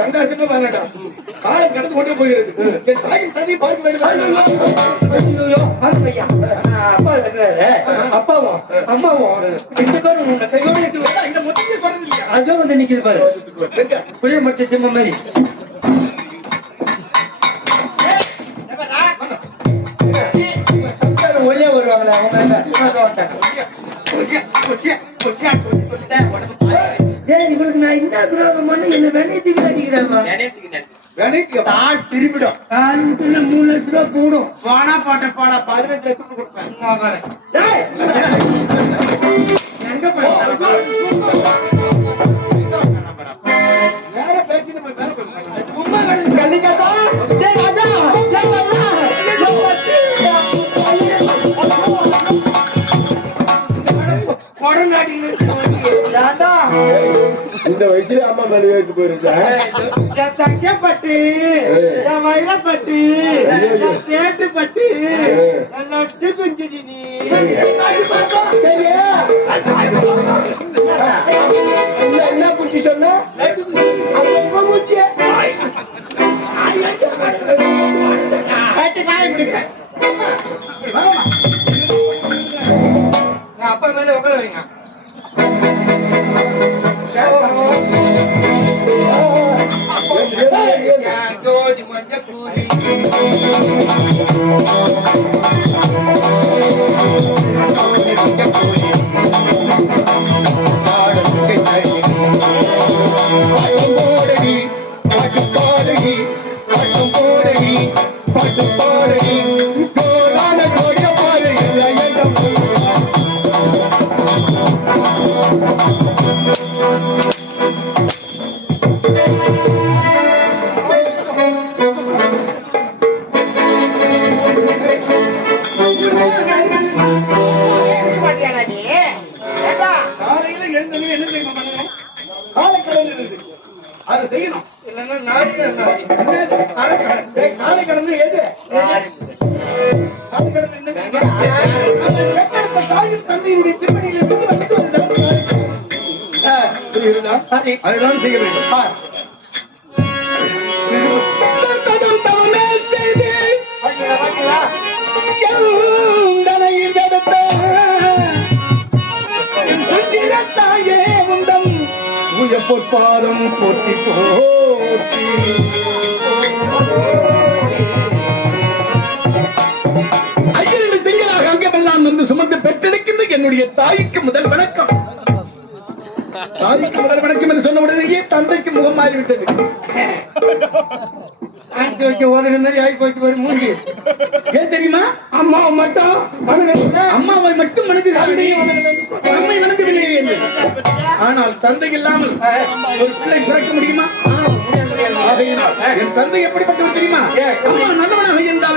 சங்காரத்துக்கு வரலடா காலம் கடந்து கொண்டே போகிறது என் தாயின் சதி பார்க்க வேண்டும் அப்பா. அப்பாவும் அம்மாவும் ரெண்டு பேரும் உன்னை கையோட எடுத்து வச்சா இந்த மொத்தத்தை சொல்றது இல்லையா அதோ வந்து நிக்குது பாரு? புளிய மச்ச சிம்ம மாதிரி ஒளியா வருவாங்களே அவங்க சொல்லிட்டேன். உடம்பு. ஏய், இவனுக்கு நான் என்ன துரோகம் பண்ண என்ன வெண்ணெய்த்துக்கு அடிக்கிறாங்க. வேலைக்கு தாள் திரும்பிடும். காலத்துல மூணு லட்ச ரூபா கூடும் போனா போட்ட போடா பதினஞ்சு லட்சம் கொடுப்பேன். வேற பேசி நம்ம அம்மா மேல வச்சு போயிருக்கா என் தங்கப்பட்டி, என் வைரப்பட்டி, என் சேட்டுப்பட்டி, என் லட்டு குஞ்சுடி நீ. சரியா? என்ன என்ன புடிச்சு சொன்ன? காலை கடந்து இருக்கு அது செய்யணும். இல்லைன்னா நாளைக்கு காலை கடந்து எது? காலை கடந்து தந்தையினுடைய திருமணியில் இருந்து வச்சுட்டு அதுதான் செய்ய வேண்டும். பொற்பாதம் போட்டி போட்டி ஐயரண்டு திங்களாக அங்கமெல்லாம் வந்து சுமந்து பெற்றெடுக்கின்ற என்னுடைய தாய்க்கு முதல் வணக்கம். தாய்க்கு முதல் வணக்கம் என்று சொன்ன உடனேயே தந்தைக்கு முகம் மாறிவிட்டது ஆட்டி வைக்க ஓதுற மாதிரி ஆகி போச்சு பாரு மூஞ்சி. ஏன் தெரியுமா? அம்மாவை மட்டும் வணங்கல அம்மாவை மட்டும் மனதில் நம்மை வணங்கவில்லையே என்று. ஆனால் தந்தை இல்லாமல் ஒரு பிள்ளை பிறக்க முடியுமா? ஆகையினால் என் தந்தை எப்படிப்பட்டவர் தெரியுமா? அம்மா நல்லவனாக கெட்டவனாக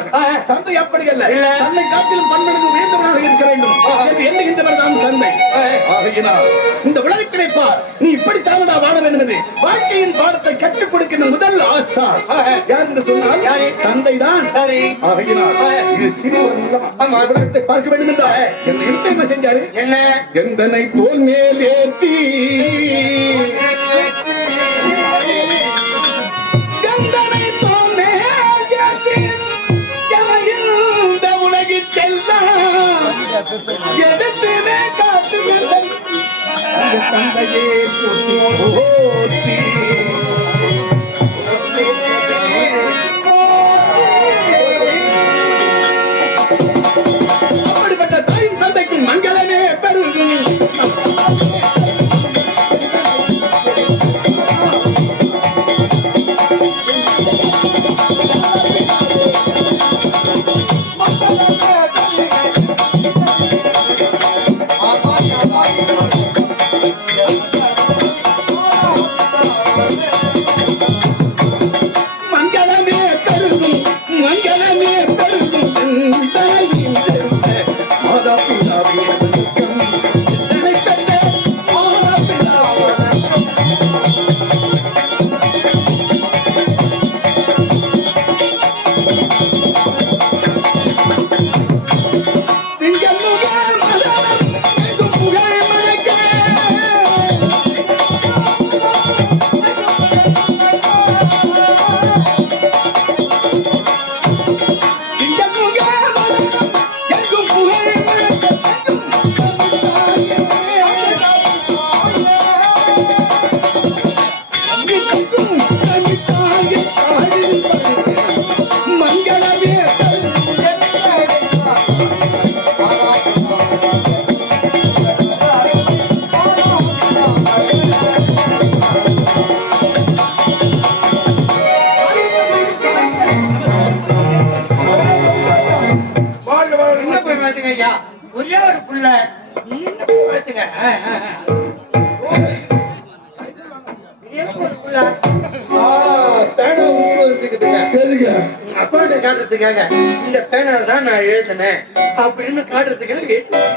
ஏற்றுக்கொள்வார்கள் தந்தை அப்படி அல்ல. தன்னை காட்டிலும் பன்மடங்கு உயர்ந்தவனாக இருக்க வேண்டும். என்று எண்ணுகின்றவர் தான் தந்தை. ஆகையினால் இந்த உலகத்திலே பார் நீ இப்படி தானடா வாழ வேண்டும் என்று வாழ்க்கையின் பாடத்தை கற்றுக் கொடுக்கின்ற முதல் ஆசா. யார் என்று சொன்னால் தந்தை தான். ஆகையினால் இது திருவள்ளம் உலகத்தை பார்க்க வேண்டும் என்றால் என்ன என்ன செஞ்சாரு? என்ன? எந்தனை தோல் மேல் ஏற்றி தந்தையே போற்றி அப்பாட்ட காட்டுறதுக்காக இந்த பேனா தான் நான் எழுதினேன் அப்படின்னு காட்டுறதுக்காக எழுதினேன்.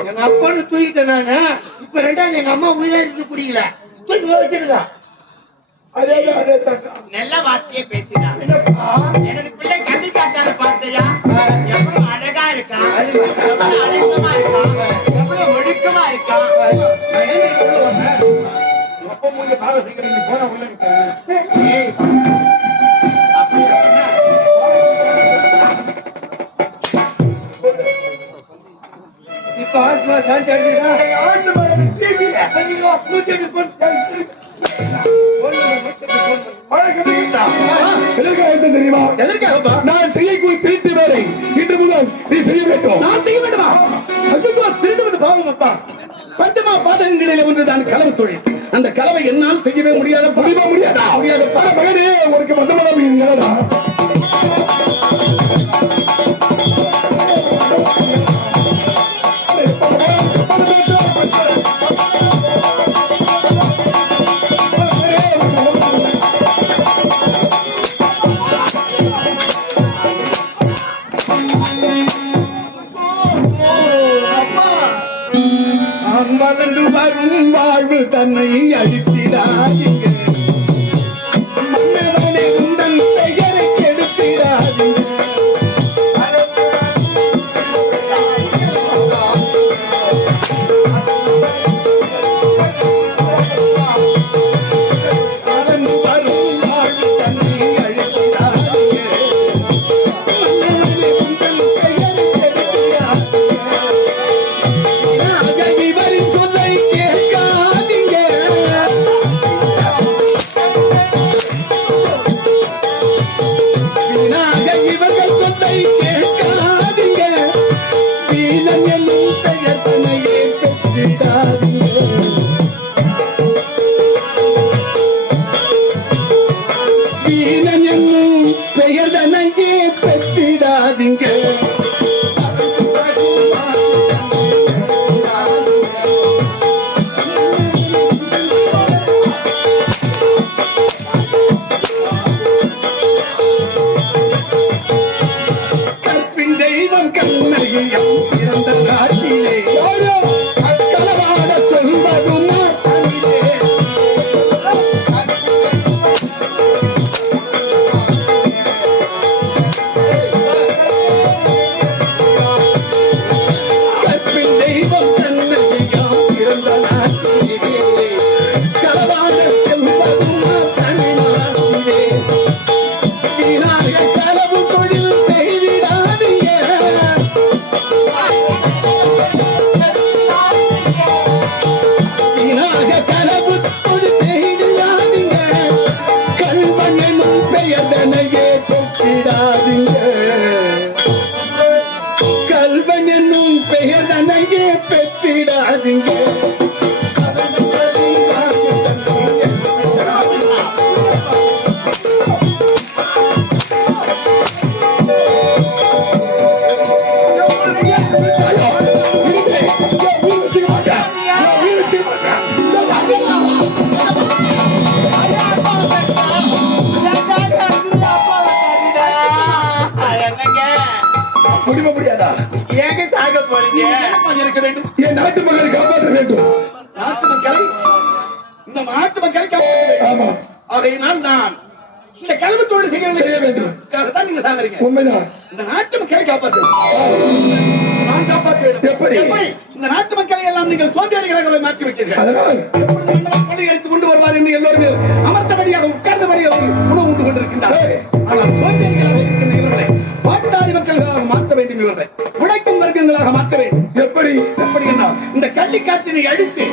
எங்க அப்பான்னு தூக்கிட்டேன் நானு இப்ப ரெண்டாவது எங்க அம்மா உயிரா இருந்து பிடிக்கல தூக்கி வச்சிருக்கா நல்ல வார்த்தையே பேசினா என்னப்பா? எனது பிள்ளை கண்ணி காட்டாத பார்த்தையா? எவ்வளவு அழகா இருக்கா? எவ்வளவு அடக்கமா இருக்கா? எவ்வளவு ஒழுக்கமா இருக்கா? போன உள்ள? இப்ப ஆத்மா சாந்தி ஆண்டு மகன் டிவியில பண்ணிக்கோ. நூத்தி தொழில். அந்த கலவை என்னால் செய்யவே முடியாத முடியுமா என் வாழ்வு தன்னை அழித்திடாதீங்க Thank you. நாட்டு மக்களை காப்பாற்ற வேண்டும். நாட்டு மக்களை? இந்த நாட்டு மக்களை ஆமா. நான் இந்த கல்வி தொழில் செய்ய செய்ய வேண்டும். தான் நீங்க சாகுறீங்க. உண்மைதான். இந்த நாட்டு மக்களை காப்பாற்று. நான் காப்பாற்ற வேண்டும். எப்படி? இந்த நாட்டு மக்களை எல்லாம் நீங்கள் சோம்பேறிகளாக மாற்றி வைத்தீர்கள். அதனால் அடித்துக் கொண்டு வருவார் என்று எல்லோருமே அமர்த்தபடியாக உட்கார்ந்தபடியாக உணவு உண்டு கொண்டிருக்கின்றார்கள். ஆனால் சோம்பேறிகளாக இருக்கின்ற இவர்களை பாட்டாளி மக்கள்களாக மாற்ற வேண்டும் இவர்களை. உழைக்கும் வர்க்கங்களாக மாற்ற வேண்டும். எப்படி? எப்படி ஜல்லிக்காட்டினை அழித்து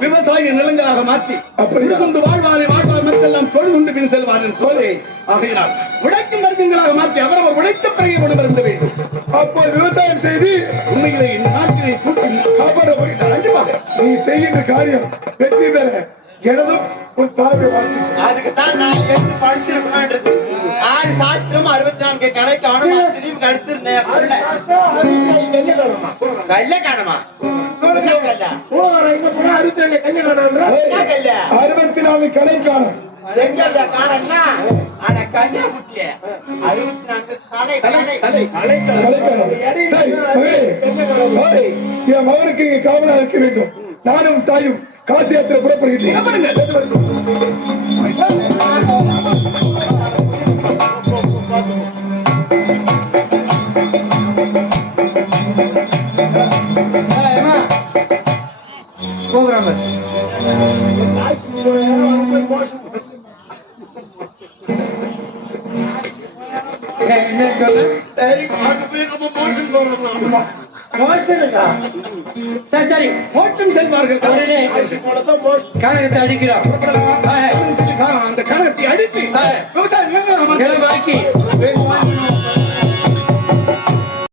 விவசாய நிலங்களாக மாற்றி இது கொண்டு வாழ்வாரை வாழ்வார் மருந்தெல்லாம் தொழில் உண்டு பின் செல்வார்கள். சோதே ஆகையினால் உழைக்கும் மருந்தங்களாக மாற்றி அவரவர் உழைத்த பிறகு கொண்டு மருந்து அப்போ விவசாயம் செய்து உண்மையிலே இந்த நாட்டினை கூட்டி காப்பாட போயிட்டார். கண்டிப்பாக நீ செய்கின்ற காரியம் வெற்றி பெற எனதும் உன் தாழ்வு அதுக்குத்தான் நான் எடுத்து படிச்சிருக்கேன்றது ஆறு சாஸ்திரம் அறுபத்தி நான்கு கணக்கான திரும்பி கடிச்சிருந்தேன் வெள்ளை காணமா? அறுபத்தி நாலு கலைக்காலம் என் மகனுக்கு காவலாக இருக்க வேண்டும். நானும் தாயும் காசி யாத்திரை புறப்படுகிறேன் Carla. சரி மோட்சம் செல்வார்கள். அடிக்கிறார் அந்த கணத்தை அடித்து விவசாயி